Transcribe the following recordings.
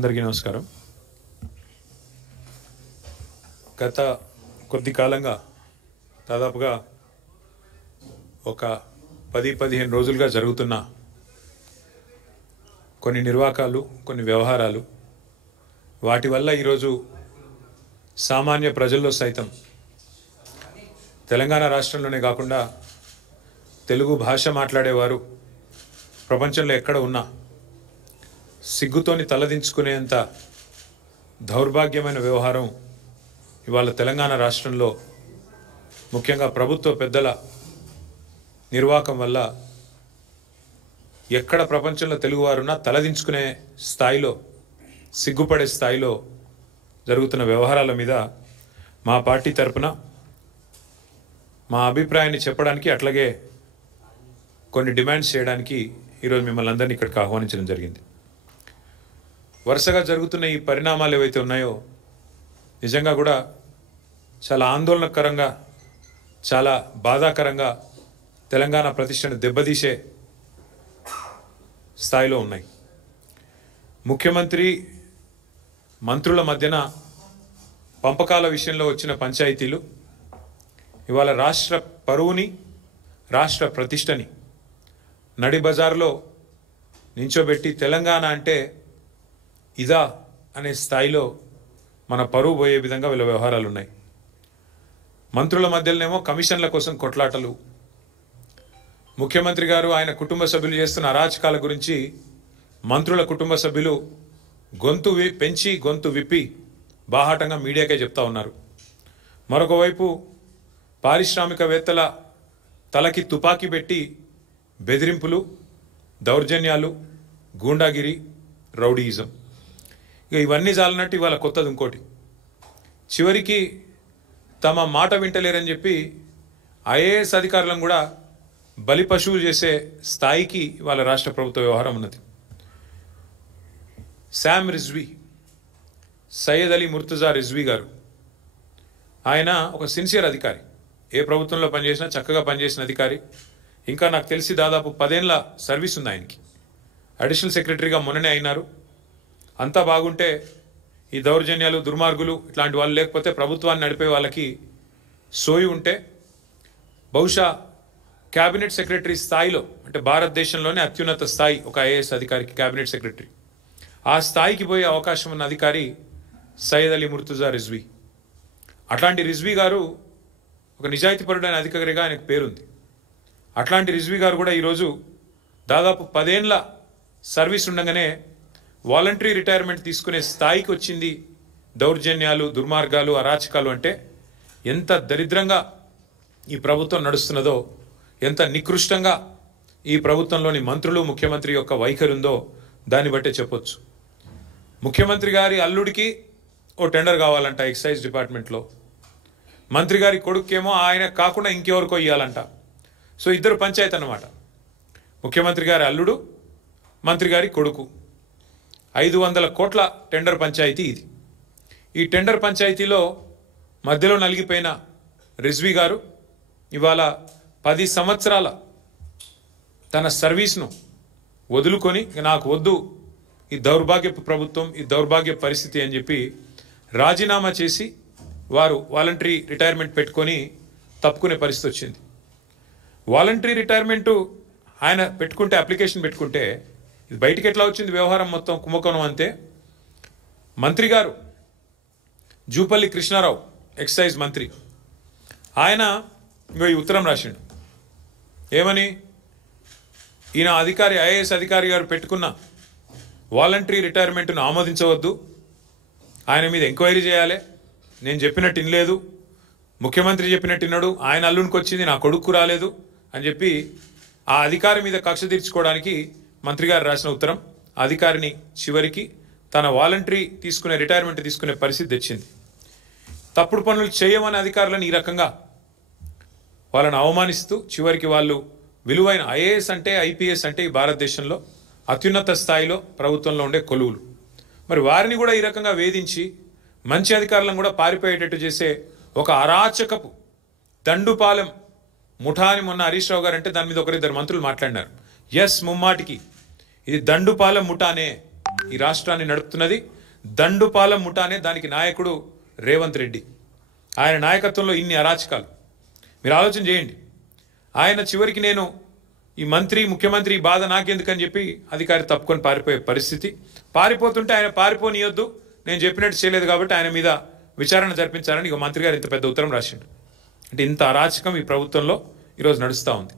అందరికీ నమస్కారం. గత కొద్ది కాలంగా దాదాపుగా ఒక 10-15 రోజులుగా జరుగుతున్న కొన్ని నిర్వాకాలు, కొన్ని వ్యవహారాలు, వాటి వల్ల ఈరోజు సామాన్య ప్రజల్లో సైతం తెలంగాణ రాష్ట్రంలోనే కాకుండా తెలుగు భాష మాట్లాడేవారు ప్రపంచంలో ఎక్కడ ఉన్నా సిగ్గుతోని తలదించుకునేంత దౌర్భాగ్యమైన వ్యవహారం ఇవాళ తెలంగాణ రాష్ట్రంలో ముఖ్యంగా ప్రభుత్వ పెద్దల నిర్వాకం వల్ల ఎక్కడ ప్రపంచంలో తెలుగువారున్నా తలదించుకునే స్థాయిలో, సిగ్గుపడే స్థాయిలో జరుగుతున్న వ్యవహారాల మీద మా పార్టీ తరపున మా అభిప్రాయాన్ని చెప్పడానికి, అట్లాగే కొన్ని డిమాండ్స్ చేయడానికి ఈరోజు మిమ్మల్ని అందరినీ ఇక్కడికి ఆహ్వానించడం జరిగింది. వరుసగా జరుగుతున్న ఈ పరిణామాలు ఏవైతే ఉన్నాయో నిజంగా కూడా చాలా ఆందోళనకరంగా, చాలా బాధాకరంగా తెలంగాణ ప్రతిష్టను దెబ్బతీసే స్థాయిలో ఉన్నాయి. ముఖ్యమంత్రి మంత్రుల మధ్యన పంపకాల విషయంలో వచ్చిన పంచాయతీలు ఇవాళ రాష్ట్ర పరువుని, రాష్ట్ర ప్రతిష్టని నడి బజార్లో నించోబెట్టి తెలంగాణ అంటే ఇదా అనే స్థాయిలో మన పరువు పోయే విధంగా వీళ్ళ వ్యవహారాలు ఉన్నాయి. మంత్రుల మధ్యలోనేమో కమిషన్ల కోసం కొట్లాటలు, ముఖ్యమంత్రి గారు ఆయన కుటుంబ సభ్యులు చేస్తున్న అరాచకాల గురించి మంత్రుల కుటుంబ సభ్యులు గొంతు విప్పి బాహాటంగా మీడియాకే చెప్తా ఉన్నారు. మరొక వైపు పారిశ్రామికవేత్తల తలకి తుపాకీ పెట్టి బెదిరింపులు, దౌర్జన్యాలు, గూండాగిరి, రౌడీయిజం. ఇక ఇవన్నీ చాలన్నట్టు ఇవాళ కొత్తది ఇంకోటి. చివరికి తమ మాట వింటలేరని చెప్పి ఐఏఎస్ అధికారులను కూడా బలి పశువు చేసే స్థాయికి ఇవాళ రాష్ట్ర ప్రభుత్వ వ్యవహారం ఉన్నది. శామ్ రిజ్వీ, సయ్యద్ అలీ ముర్తుజా రిజ్వీ గారు, ఆయన ఒక సిన్సియర్ అధికారి, ఏ ప్రభుత్వంలో పనిచేసినా చక్కగా పనిచేసిన అధికారి. ఇంకా నాకు తెలిసి దాదాపు 10 ఏళ్ల సర్వీస్ ఉంది ఆయనకి. అడిషనల్ సెక్రటరీగా మొన్ననే అయినారు. అంతా బాగుంటే ఈ దౌర్జన్యాలు, దుర్మార్గులు ఇట్లాంటి వాళ్ళు లేకపోతే ప్రభుత్వాన్ని నడిపే వాళ్ళకి సోయి ఉంటే బహుశా క్యాబినెట్ సెక్రటరీ స్థాయిలో, అంటే భారతదేశంలోనే అత్యున్నత స్థాయి ఒక ఐఏఎస్ అధికారికి క్యాబినెట్ సెక్రటరీ, ఆ స్థాయికి పోయే అవకాశం ఉన్న అధికారి సయ్యద్ అలీ ముర్తుజా రిజ్వీ. అట్లాంటి రిజ్వీ గారు ఒక నిజాయితీపరుడైన అధికారిగా ఆయనకు పేరుంది. అట్లాంటి రిజ్వీ గారు కూడా ఈరోజు దాదాపు 10 ఏళ్ల సర్వీస్ ఉండగానే వాలంటరీ రిటైర్మెంట్ తీసుకునే స్థాయికి వచ్చింది. దౌర్జన్యాలు, దుర్మార్గాలు, అరాచకాలు అంటే ఎంత దరిద్రంగా ఈ ప్రభుత్వం నడుస్తున్నదో, ఎంత నికృష్టంగా ఈ ప్రభుత్వంలోని మంత్రులు, ముఖ్యమంత్రి యొక్క వైఖరి ఉందో దాన్ని బట్టే చెప్పొచ్చు. ముఖ్యమంత్రి గారి అల్లుడికి ఓ టెండర్ కావాలంట ఎక్సైజ్ డిపార్ట్మెంట్లో, మంత్రి గారి కొడుకేమో ఆయన కాకుండా ఇంకెవరికో ఇవ్వాలంట. సో ఇద్దరు పంచాయతీ అన్నమాట. ముఖ్యమంత్రి గారి అల్లుడు, మంత్రి గారి కొడుకు. 500 కోట్ల టెండర్ పంచాయతీ ఇది. ఈ టెండర్ పంచాయతీలో మధ్యలో నలిగిపోయిన రిజ్వీ గారు ఇవాళ 10 సంవత్సరాల తన సర్వీస్ను వదులుకొని నాకు వద్దు ఈ దౌర్భాగ్యపు ప్రభుత్వం, ఈ దౌర్భాగ్య పరిస్థితి అని చెప్పి రాజీనామా చేసి వారు వాలంటరీ రిటైర్మెంట్ పెట్టుకొని తప్పుకునే పరిస్థితి వచ్చింది. వాలంటరీ రిటైర్మెంటు ఆయన పెట్టుకుంటే, అప్లికేషన్ పెట్టుకుంటే, ఇది బయటికి ఎట్లా వచ్చింది వ్యవహారం మొత్తం కుంభకోణం అంతే. మంత్రి గారు జూపల్లి కృష్ణారావు, ఎక్సైజ్ మంత్రి, ఆయన ఈ ఉత్తరం రాసిండు. ఏమని? ఈయన అధికారి, ఐఏఎస్ అధికారి గారు పెట్టుకున్న వాలంటరీ రిటైర్మెంట్ను ఆమోదించవద్దు, ఆయన మీద ఎంక్వైరీ చేయాలి, నేను చెప్పినట్టు ఇనలేదు, ముఖ్యమంత్రి చెప్పినట్టు విన్నాడు, ఆయన అల్లునికి వచ్చింది, నా కొడుకు రాలేదు అని చెప్పి ఆ అధికారి మీద కక్ష తీర్చుకోవడానికి మంత్రి గారు రాసిన ఉత్తరం అధికారిని చివరికి తన వాలంటరీ తీసుకునే, రిటైర్మెంట్ తీసుకునే పరిస్థితి తెచ్చింది. తప్పుడు పనులు చేయమని అధికారులను ఈ రకంగా వాళ్ళని అవమానిస్తూ చివరికి వాళ్ళు విలువైన ఐఏఎస్ అంటే, ఐపీఎస్ అంటే ఈ భారతదేశంలో అత్యున్నత స్థాయిలో ప్రభుత్వంలో ఉండే కొలువులు, మరి వారిని కూడా ఈ రకంగా వేధించి మంచి అధికారులను కూడా పారిపోయేటట్టు చేసే ఒక అరాచకపు దండుపాలెం ముఠా అని మొన్న హరీష్ రావు గారు అంటే దాని మీద 1-2 మంత్రులు మాట్లాడినారు. ఎస్, ముమ్మాటికి ఇది దండుపాలెం ముఠానే. ఈ రాష్ట్రాన్ని నడుపుతున్నది దండుపాలెం ముఠానే. దానికి నాయకుడు రేవంత్ రెడ్డి. ఆయన నాయకత్వంలో ఇన్ని అరాచకాలు. మీరు ఆలోచన చేయండి. ఆయన చివరికి నేను ఈ మంత్రి ముఖ్యమంత్రి బాధ నాకెందుకని చెప్పి అధికారి తప్పుకొని పారిపోయే పరిస్థితి. పారిపోతుంటే ఆయన పారిపోనియొద్దు, నేను చెప్పినట్టు చేయలేదు కాబట్టి ఆయన మీద విచారణ జరిపించాలని ఇక మంత్రి గారు ఇంత పెద్ద ఉత్తరం రాసిండు. అంటే ఇంత అరాచకం ఈ ప్రభుత్వంలో ఈరోజు నడుస్తూ ఉంది.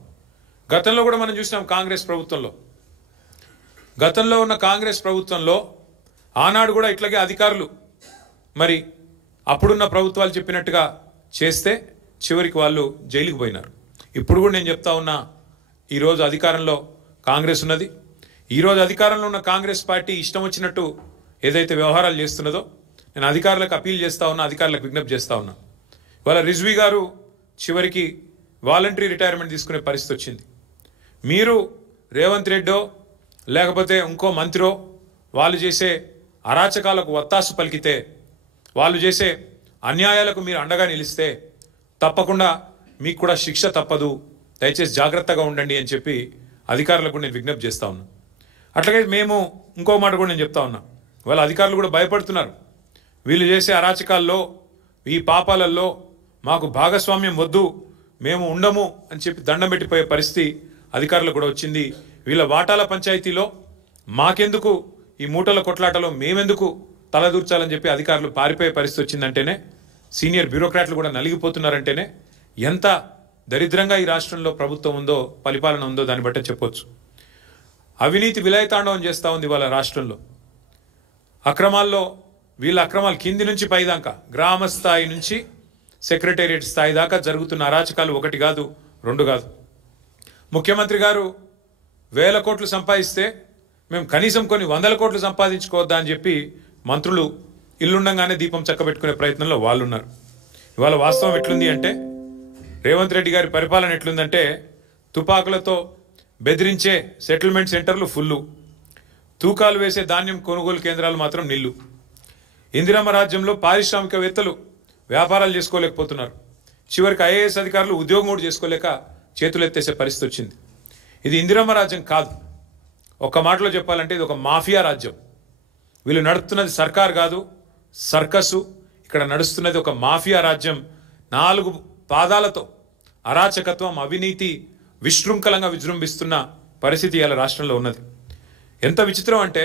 గతంలో కూడా మనం చూసినాం కాంగ్రెస్ ప్రభుత్వంలో. గతంలో ఉన్న కాంగ్రెస్ ప్రభుత్వంలో ఆనాడు కూడా ఇట్లాగే అధికారులు మరి అప్పుడున్న ప్రభుత్వాలు చెప్పినట్టుగా చేస్తే చివరికి వాళ్ళు జైలుకి పోయినారు. ఇప్పుడు కూడా నేను చెప్తా ఉన్నా, ఈరోజు అధికారంలో కాంగ్రెస్ ఉన్నది. ఈరోజు అధికారంలో ఉన్న కాంగ్రెస్ పార్టీ ఇష్టం వచ్చినట్టు ఏదైతే వ్యవహారాలు చేస్తున్నదో నేను అధికారులకు అపీల్ చేస్తా ఉన్నా, అధికారులకు విజ్ఞప్తి చేస్తా ఉన్నా. ఇవాళ రిజ్వీ గారు చివరికి వాలంటరీ రిటైర్మెంట్ తీసుకునే పరిస్థితి వచ్చింది. మీరు రేవంత్ రెడ్డో లేకపోతే ఇంకో మంత్రో వాళ్ళు చేసే అరాచకాలకు వత్తాసు పలికితే, వాళ్ళు చేసే అన్యాయాలకు మీరు అండగా నిలిస్తే తప్పకుండా మీకు కూడా శిక్ష తప్పదు. దయచేసి జాగ్రత్తగా ఉండండి అని చెప్పి అధికారులకు నేను విజ్ఞప్తి చేస్తా ఉన్నా. అట్లాగే మేము ఇంకో మాట కూడా నేను చెప్తా ఉన్నా, వాళ్ళ అధికారులు కూడా భయపడుతున్నారు. వీళ్ళు చేసే అరాచకాల్లో ఈ పాపాలలో మాకు భాగస్వామ్యం వద్దు, మేము ఉండము అని చెప్పి దండం పెట్టిపోయే పరిస్థితి అధికారులకు కూడా వచ్చింది. వీళ్ళ వాటాల పంచాయతీలో మాకెందుకు, ఈ మూటల కొట్లాటలో మేమెందుకు తలదూర్చాలని చెప్పి అధికారులు పారిపోయే పరిస్థితి వచ్చిందంటేనే, సీనియర్ బ్యూరోక్రాట్లు కూడా నలిగిపోతున్నారంటేనే ఎంత దరిద్రంగా ఈ రాష్ట్రంలో ప్రభుత్వం ఉందో, పరిపాలన ఉందో దాన్ని బట్టే చెప్పొచ్చు. అవినీతి విలయతాండవం చేస్తూ ఉంది వాళ్ళ రాష్ట్రంలో. అక్రమాల్లో వీళ్ళ అక్రమాలు కింది నుంచి పైదాకా, గ్రామ స్థాయి నుంచి సెక్రటేరియట్ స్థాయి దాకా జరుగుతున్న అరాచకాలు ఒకటి కాదు, రెండు కాదు. ముఖ్యమంత్రి గారు 1000 కోట్లు సంపాదిస్తే మేము కనీసం కొన్ని 100 కోట్లు సంపాదించుకోవద్దా అని చెప్పి మంత్రులు ఇల్లుండగానే దీపం చక్కబెట్టుకునే ప్రయత్నంలో వాళ్ళు ఉన్నారు. ఇవాళ వాస్తవం ఎట్లుంది అంటే, రేవంత్ రెడ్డి గారి పరిపాలన ఎట్లుందంటే, తుపాకులతో బెదిరించే సెటిల్మెంట్ సెంటర్లు ఫుల్లు, తూకాలు వేసే ధాన్యం కొనుగోలు కేంద్రాలు మాత్రం నిల్లు. ఇందిరమ్మ రాజ్యంలో పారిశ్రామికవేత్తలు వ్యాపారాలు చేసుకోలేకపోతున్నారు. చివరికి ఐఏఎస్ అధికారులు ఉద్యోగం కూడా చేసుకోలేక చేతులు ఎత్తేసే పరిస్థితి వచ్చింది. ఇది ఇందిరమ్మ రాజ్యం కాదు. ఒక మాటలో చెప్పాలంటే ఇది ఒక మాఫియా రాజ్యం. వీళ్ళు నడుపుతున్నది సర్కార్ కాదు, సర్కసు. ఇక్కడ నడుస్తున్నది ఒక మాఫియా రాజ్యం. 4 పాదాలతో అరాచకత్వం, అవినీతి విశృంఖలంగా విజృంభిస్తున్న పరిస్థితి ఇలా రాష్ట్రంలో ఉన్నది. ఎంత విచిత్రం అంటే,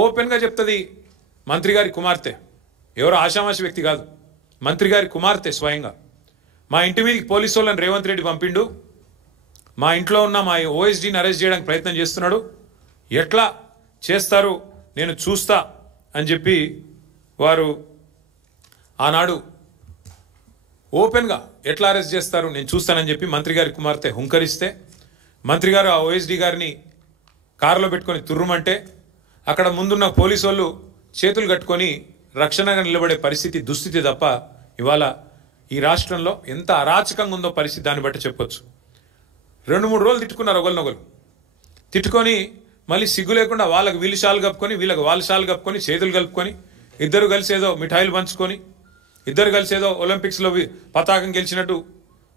ఓపెన్గా చెప్తుంది మంత్రి గారి కుమార్తె, ఎవరో ఆషామాషి వ్యక్తి కాదు, మంత్రి గారి కుమార్తె స్వయంగా. మా ఇంటి మీదకి పోలీసు వాళ్ళని రేవంత్ రెడ్డి పంపిండు, మా ఇంట్లో ఉన్న మా ఓఎస్డీని అరెస్ట్ చేయడానికి ప్రయత్నం చేస్తున్నాడు, ఎట్లా చేస్తారు నేను చూస్తా అని చెప్పి వారు ఆనాడు ఓపెన్గా ఎట్లా అరెస్ట్ చేస్తారు నేను చూస్తానని చెప్పి మంత్రి గారి కుమార్తె హుంకరిస్తే, మంత్రి గారు ఆ ఓఎస్డీ గారిని కారులో పెట్టుకొని తుర్రుమంటే అక్కడ ముందున్న పోలీసు వాళ్ళు చేతులు కట్టుకొని రక్షణగా నిలబడే పరిస్థితి, దుస్థితి తప్ప ఇవాళ ఈ రాష్ట్రంలో ఎంత అరాచకంగా ఉందో పరిస్థితి దాన్ని బట్టి చెప్పొచ్చు. 2-3 రోజులు తిట్టుకున్నారు ఒకరినొకరు. తిట్టుకొని మళ్ళీ సిగ్గు లేకుండా వాళ్ళకి వీళ్ళు షాలు కప్పుకొని, వీళ్ళకి వాళ్ళ షాలు కప్పుకొని, చేతులు కలుపుకొని, ఇద్దరు కలిసి ఏదో మిఠాయిలు పంచుకొని, ఇద్దరు కలిసి ఏదో ఒలింపిక్స్లో పతాకం గెలిచినట్టు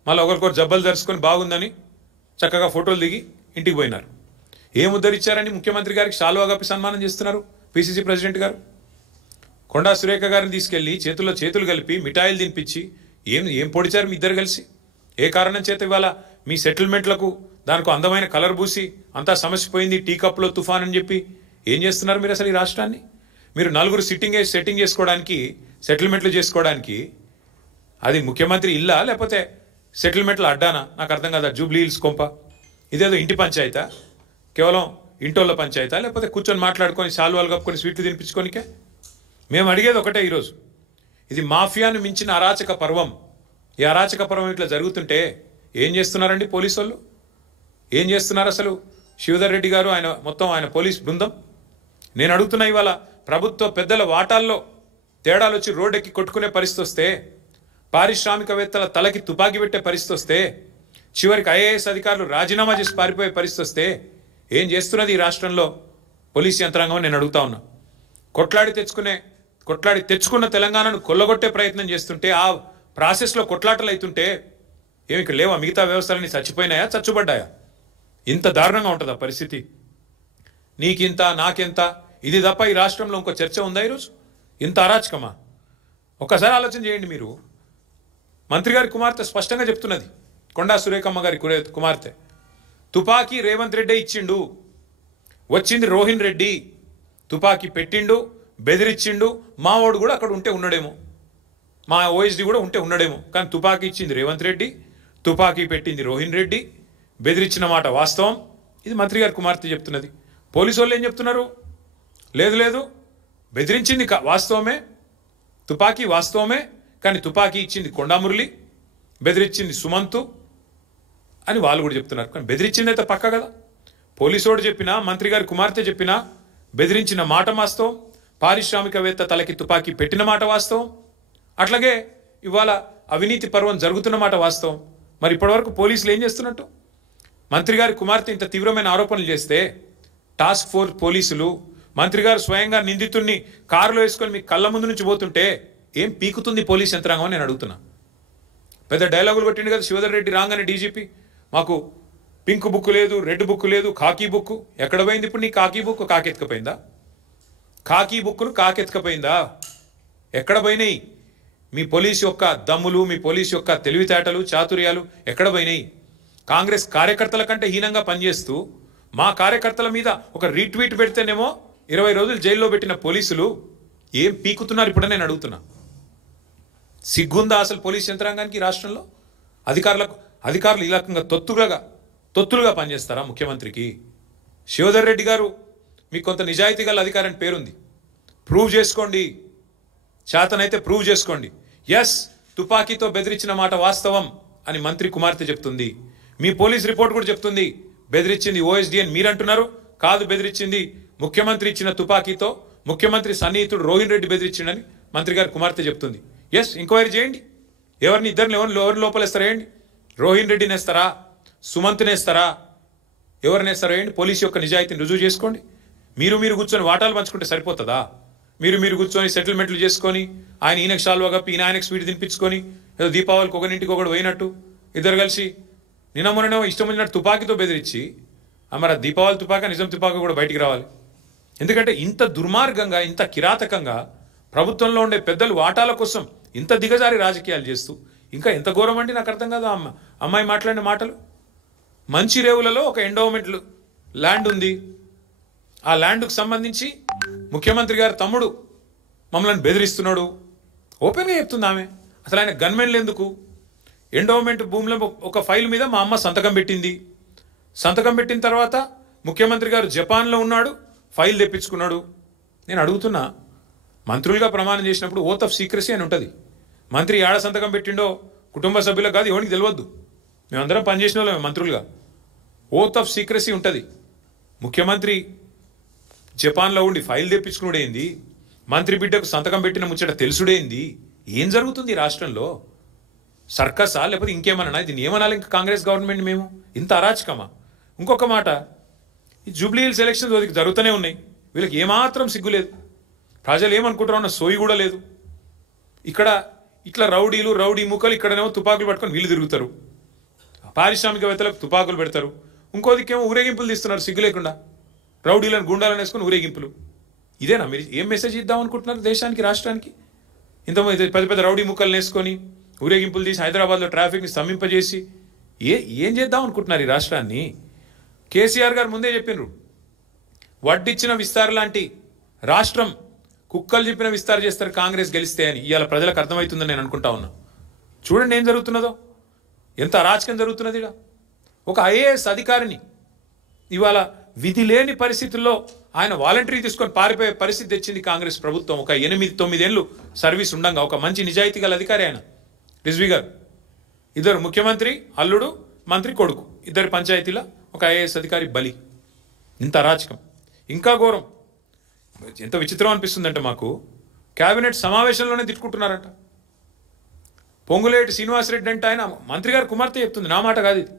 మళ్ళీ ఒకరికొకరు జబ్బలు ధరుచుకొని బాగుందని చక్కగా ఫోటోలు దిగి ఇంటికి పోయినారు. ఏం ఉద్ధరించారని ముఖ్యమంత్రి గారికి శాలువా కప్పి సన్మానం చేస్తున్నారు పిసిసి ప్రెసిడెంట్ గారు. కొండా సురేఖ గారిని తీసుకెళ్లి చేతుల్లో చేతులు కలిపి మిఠాయిలు తినిపించి ఏం పొడిచారు మీ ఇద్దరు కలిసి? ఏ కారణం చేత ఇవాళ మీ సెటిల్మెంట్లకు దానికి అందమైన కలర్ పూసి అంతా సమస్య పోయింది, టీ కప్లో తుఫాన్ అని చెప్పి ఏం చేస్తున్నారు మీరు అసలు ఈ రాష్ట్రాన్ని? మీరు 4 సెట్టింగ్ చేసుకోవడానికి, సెటిల్మెంట్లు చేసుకోవడానికి అది ముఖ్యమంత్రి ఇల్లా లేకపోతే సెటిల్మెంట్లు అడ్డానా? నాకు అర్థం కాదా. జూబ్లీ హిల్స్ కొంప ఇదేదో ఇంటి పంచాయతా, కేవలం ఇంటోళ్ళ పంచాయతా, లేకపోతే కూర్చొని మాట్లాడుకొని శాలువాలు కప్పుకొని స్వీట్లు తినిపించుకోనికే? మేము అడిగేది ఒకటే ఈరోజు, ఇది మాఫియాను మించిన అరాచక పర్వం. ఈ అరాచక పర్వం ఇట్లా జరుగుతుంటే ఏం చేస్తున్నారండి పోలీసు వాళ్ళు? ఏం చేస్తున్నారు అసలు శివధర్ రెడ్డి గారు, ఆయన పోలీస్ బృందం? నేను అడుగుతున్నా, ఇవాళ ప్రభుత్వ పెద్దల వాటాల్లో తేడాలు వచ్చి రోడ్డెక్కి కొట్టుకునే పరిస్థితి వస్తే, పారిశ్రామికవేత్తల తలకి తుపాకీ పెట్టే పరిస్థితి వస్తే, చివరికి ఐఏఎస్ అధికారులు రాజీనామా చేసి పారిపోయే పరిస్థితి వస్తే ఏం చేస్తున్నది ఈ రాష్ట్రంలో పోలీస్ యంత్రాంగం? నేను అడుగుతా ఉన్నా. కొట్లాడి తెచ్చుకున్న తెలంగాణను కొల్లగొట్టే ప్రయత్నం చేస్తుంటే, ఆ ప్రాసెస్లో కొట్లాటలు అవుతుంటే ఏమి ఇక్కడ లేవా? మిగతా వ్యవస్థలన్నీ చచ్చిపోయినాయా, చచ్చుబడ్డాయా? ఇంత దారుణంగా ఉంటుందా పరిస్థితి? నీకింత నాకెంత, ఇది తప్ప ఈ రాష్ట్రంలో ఇంకో చర్చ ఉందా ఈరోజు? ఇంత అరాచకమా? ఒకసారి ఆలోచన చేయండి మీరు. మంత్రి గారి కుమార్తె స్పష్టంగా చెప్తున్నది, కొండా సురేఖమ్మ గారి కుమార్తె, తుపాకీ రేవంత్ రెడ్డి ఇచ్చిండు, వచ్చింది రోహిన్ రెడ్డి, తుపాకీ పెట్టిండు, బెదిరించిండు, మావోడు కూడా అక్కడ ఉంటే ఉన్నాడేమో, మా ఓఎస్డి కూడా ఉంటే ఉన్నాడేమో, కానీ తుపాకీ ఇచ్చింది రేవంత్ రెడ్డి, తుపాకీ పెట్టింది రోహిన్ రెడ్డి, బెదిరించిన మాట వాస్తవం. ఇది మంత్రి గారి కుమార్తె చెప్తున్నది. పోలీసు వాళ్ళు ఏం చెప్తున్నారు? లేదు లేదు, బెదిరించింది వాస్తవమే, తుపాకీ వాస్తవమే, కానీ తుపాకీ ఇచ్చింది కొండామురళి, బెదిరించింది సుమంతు అని వాళ్ళు కూడా చెప్తున్నారు. కానీ బెదిరించింది అయితే పక్క కదా. పోలీసోడు చెప్పినా, మంత్రి గారి కుమార్తె చెప్పినా బెదిరించిన మాట వాస్తవం, పారిశ్రామికవేత్త తలకి తుపాకీ పెట్టిన మాట వాస్తవం, అట్లాగే ఇవాళ అవినీతి పర్వం జరుగుతున్న మాట వాస్తవం. మరి ఇప్పటివరకు పోలీసులు ఏం చేస్తున్నట్టు? మంత్రి గారి కుమార్తె ఇంత తీవ్రమైన ఆరోపణలు చేస్తే టాస్క్ ఫోర్స్ పోలీసులు, మంత్రి గారు స్వయంగా నిందితుడిని కారులో వేసుకొని మీ కళ్ళ ముందు నుంచి పోతుంటే ఏం పీకుతుంది పోలీస్ యంత్రాంగం అని నేను అడుగుతున్నా. పెద్ద డైలాగులు కొట్టిండు కదా శివధర్ రెడ్డి రాగానే డీజీపీ, మాకు పింక్ బుక్ లేదు, రెడ్ బుక్ లేదు, కాకీ బుక్. ఎక్కడ పోయింది ఇప్పుడు నీ కాకీ బుక్? కాకెత్తుకపోయిందా? కాకీ బుక్ను కాకెత్తుకపోయిందా? ఎక్కడ పోయినాయి మీ పోలీసు యొక్క దమ్ములు, మీ పోలీసు యొక్క తెలివితేటలు, చాతుర్యాలు ఎక్కడ పోయినాయి? కాంగ్రెస్ కార్యకర్తల కంటే హీనంగా పనిచేస్తూ మా కార్యకర్తల మీద ఒక రీట్వీట్ పెడితేనేమో 20 రోజులు జైల్లో పెట్టిన పోలీసులు ఏం పీకుతున్నారు ఇప్పుడు నేను అడుగుతున్నా. సిగ్గుందా అసలు పోలీస్ యంత్రాంగానికి రాష్ట్రంలో? అధికారులు ఈ రకంగా తొత్తులుగా పనిచేస్తారా ముఖ్యమంత్రికి? శివధర్ రెడ్డి గారు, మీకు కొంత నిజాయితీ గల అధికారి పేరుంది, ప్రూవ్ చేసుకోండి, చేతనైతే ప్రూవ్ చేసుకోండి. ఎస్, తుపాకీతో బెదిరించిన మాట వాస్తవం అని మంత్రి కుమార్తె చెప్తుంది. మీ పోలీస్ రిపోర్ట్ కూడా చెప్తుంది బెదిరించింది ఓఎస్డీ అని మీరు అంటున్నారు. కాదు, బెదిరించింది ముఖ్యమంత్రి ఇచ్చిన తుపాకీతో ముఖ్యమంత్రి సన్నిహితుడు రోహిన్ రెడ్డి బెదిరించిండని మంత్రి గారి కుమార్తె చెప్తుంది. ఎస్, ఎంక్వైరీ చేయండి. ఎవరిని లోపలేస్తారా? వేయండి. రోహిన్ రెడ్డిని వేస్తారా, సుమంత్ని వేస్తారా, ఎవరిని వేస్తారా వేయండి. పోలీసు యొక్క నిజాయితీని రుజువు చేసుకోండి. మీరు కూర్చొని వాటాలు పంచుకుంటే సరిపోతుందా? మీరు కూర్చొని సెటిల్మెంట్లు చేసుకొని ఆయన ఈయనకు షాల్వా కప్పి ఆయనకు స్వీట్ తినిపించుకొని ఏదో దీపావళికి ఒకరింటికి ఒకటి పోయినట్టు ఇద్దరు కలిసి నిన్న ఇష్టం వచ్చినట్టు తుపాకీతో బెదిరించి, మరి దీపావళి తుపాక నిజం తుపాక కూడా బయటికి రావాలి. ఎందుకంటే ఇంత దుర్మార్గంగా, ఇంత కిరాతకంగా ప్రభుత్వంలో ఉండే పెద్దలు వాటాల కోసం ఇంత దిగజారి రాజకీయాలు చేస్తూ ఇంకా ఎంత ఘోరం అండి నాకు అర్థం కాదు. అమ్మాయి మాట్లాడిన మాటలు. మంచిరేవులలో ఒక ఎండోమెంట్ ల్యాండ్ ఉంది. ఆ ల్యాండ్కు సంబంధించి ముఖ్యమంత్రి గారి తమ్ముడు మమ్మల్ని బెదిరిస్తున్నాడు ఓపెన్గా చెప్తుంది ఆమె. అసలు ఆయన గన్మెన్లు ఎందుకు? ఎండోమెంట్ భూమిలో ఒక ఫైల్ మీద మా అమ్మ సంతకం పెట్టింది. సంతకం పెట్టిన తర్వాత ముఖ్యమంత్రి గారు జపాన్లో ఉన్నాడు, ఫైల్ తెప్పించుకున్నాడు. నేను అడుగుతున్నా, మంత్రులుగా ప్రమాణం చేసినప్పుడు ఓత్ ఆఫ్ సీక్రసీ అని ఉంటుంది. మంత్రి ఏడ సంతకం పెట్టిండో కుటుంబ సభ్యులకు కాదు, ఎవరికి తెలియద్దు. మేమందరం పనిచేసిన వాళ్ళమే మంత్రులుగా. ఓత్ ఆఫ్ సీక్రసీ ఉంటుంది. ముఖ్యమంత్రి జపాన్లో ఉండి ఫైల్ తెప్పించుకున్నాడేంది, మంత్రి బిడ్డకు సంతకం పెట్టిన ముచ్చట తెలుసుడేంది? ఏం జరుగుతుంది రాష్ట్రంలో? సర్కసా లేకపోతే ఇంకేమన్నా? దీన్ని ఏమనాలి ఇంకా కాంగ్రెస్ గవర్నమెంట్? మేము ఇంత అరాచకమా? ఇంకొక మాట, ఈ జూబ్లీ హిల్స్ ఎలక్షన్స్ జరుగుతూనే ఉన్నాయి. వీళ్ళకి ఏమాత్రం సిగ్గులేదు. ప్రజలు ఏమనుకుంటారో అన్న సోయి కూడా లేదు. ఇక్కడ ఇట్లా రౌడీ ముక్కలు ఇక్కడనేమో తుపాకులు పట్టుకొని వీళ్ళు తిరుగుతారు, పారిశ్రామికవేత్తలకు తుపాకులు పెడతారు. ఇంకో దిక్కేమో ఊరేగింపులు తీస్తున్నారు సిగ్గు లేకుండా, రౌడీలను గుండాలను వేసుకొని ఊరేగింపులు. ఇదేనా మీరు ఏం మెసేజ్ ఇద్దాం అనుకుంటున్నారు దేశానికి, రాష్ట్రానికి? ఇంతమంది పెద్ద పెద్ద రౌడీ ముక్కలు వేసుకొని ఊరేగింపులు తీసి హైదరాబాద్లో ట్రాఫిక్ని స్తంభింపజేసి ఏం చేద్దాం అనుకుంటున్నారు ఈ రాష్ట్రాన్ని? కేసీఆర్ గారు ముందే చెప్పినారు, వడ్డిచ్చిన విస్తార్ లాంటి రాష్ట్రం కుక్కలు చెప్పిన విస్తార్ చేస్తారు కాంగ్రెస్ గెలిస్తే అని. ఇవాళ ప్రజలకు అర్థమవుతుందని నేను అనుకుంటా ఉన్నా. చూడండి ఏం జరుగుతున్నదో, ఎంత అరాచకం జరుగుతున్నది. ఒక ఐఏఎస్ అధికారిని ఇవాళ విధి లేని పరిస్థితుల్లో ఆయన వాలంటరీ తీసుకొని పారిపోయే పరిస్థితి తెచ్చింది కాంగ్రెస్ ప్రభుత్వం. ఒక 8-9 ఏళ్ళు సర్వీస్ ఉండంగా ఒక మంచి నిజాయితీ గల అధికారి ఆయన రిజ్వీ గారు. ఇద్దరు ముఖ్యమంత్రి అల్లుడు, మంత్రి కొడుకు, ఇద్దరు పంచాయతీల ఒక ఐఏఎస్ అధికారి బలి. ఇంత అరాచకం. ఇంకా ఘోరం. ఎంత విచిత్రం అనిపిస్తుందంటే మాకు, కేబినెట్ సమావేశంలోనే తిట్టుకుంటున్నారంట. పొంగులేటి శ్రీనివాసరెడ్డి అంటే ఆయన మంత్రి గారు కుమార్తె చెప్తుంది, నా మాట కాదు ఇది.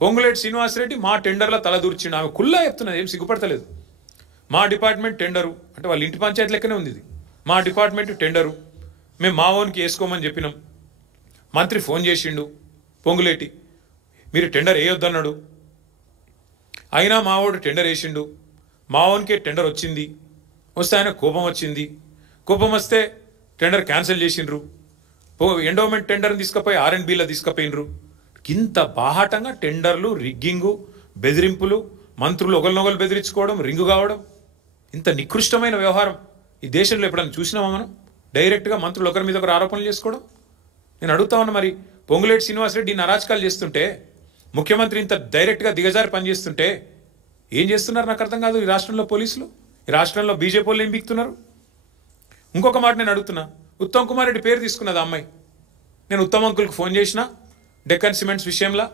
పొంగులేటి శ్రీనివాసరెడ్డి మా టెండర్లో తలదూర్చిండు. ఆమె కుల్లా చెప్తున్నది, ఏం సిగ్గుపడతలేదు. మా డిపార్ట్మెంట్ టెండరు అంటే వాళ్ళ ఇంటి పంచాయతీ లెక్కనే ఉంది ఇది. మా డిపార్ట్మెంట్ టెండరు, మేము మా ఓన్కి వేసుకోమని చెప్పినాం. మంత్రి ఫోన్ చేసిండు పొంగులేటి, మీరు టెండర్ వేయొద్దన్నాడు. అయినా మా వాడు టెండర్ వేసిండు, మా ఓన్కే టెండర్ వచ్చింది. వస్తే ఆయన కోపం వచ్చింది. కోపం వస్తే టెండర్ క్యాన్సిల్ చేసిండ్రు. ఎండోమెంట్ టెండర్ని తీసుకుపోయి R&Bలో తీసుకుపోయినరు. ఇంత బాహాటంగా టెండర్లు, రిగ్గింగు, బెదిరింపులు, మంత్రులు ఒకరినొకరు బెదిరించుకోవడం, రింగు కావడం, ఇంత నికృష్టమైన వ్యవహారం ఈ దేశంలో ఎప్పుడైనా చూసినామా మనం? డైరెక్ట్గా మంత్రులు ఒకరి మీద ఒకరు ఆరోపణలు చేసుకోవడం. నేను అడుగుతా ఉన్నా, మరి పొంగులేటి శ్రీనివాసరెడ్డి ఇన్ని అరాచకాలు చేస్తుంటే, ముఖ్యమంత్రి ఇంత డైరెక్ట్గా దిగజారి పనిచేస్తుంటే ఏం చేస్తున్నారు నాకు అర్థం కాదు. ఈ రాష్ట్రంలో పోలీసులు, ఈ రాష్ట్రంలో బీజేపీ వాళ్ళు ఏం బీక్తున్నారు? ఇంకొక మాట నేను అడుగుతున్నా, ఉత్తమ్ కుమార్ రెడ్డి పేరు తీసుకున్నది ఆ అమ్మాయి. నేను ఉత్తమ్ అంకుల్కి ఫోన్ చేసిన డెక్కన్ సిమెంట్స్ విషయంలో,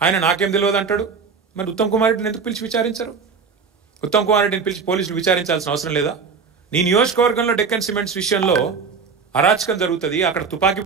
ఆయన నాకేం తెలియదు అంటాడు. మరి ఉత్తమ్ కుమార్ రెడ్డిని ఎందుకు పిలిచి విచారించారు? ఉత్తమ్ కుమార్ రెడ్డిని పిలిచి పోలీసులు విచారించాల్సిన అవసరం లేదా? నీ నియోజకవర్గంలో డెక్కన్ సిమెంట్స్ విషయంలో అరాచకం జరుగుతుంది, అక్కడ తుపాకీ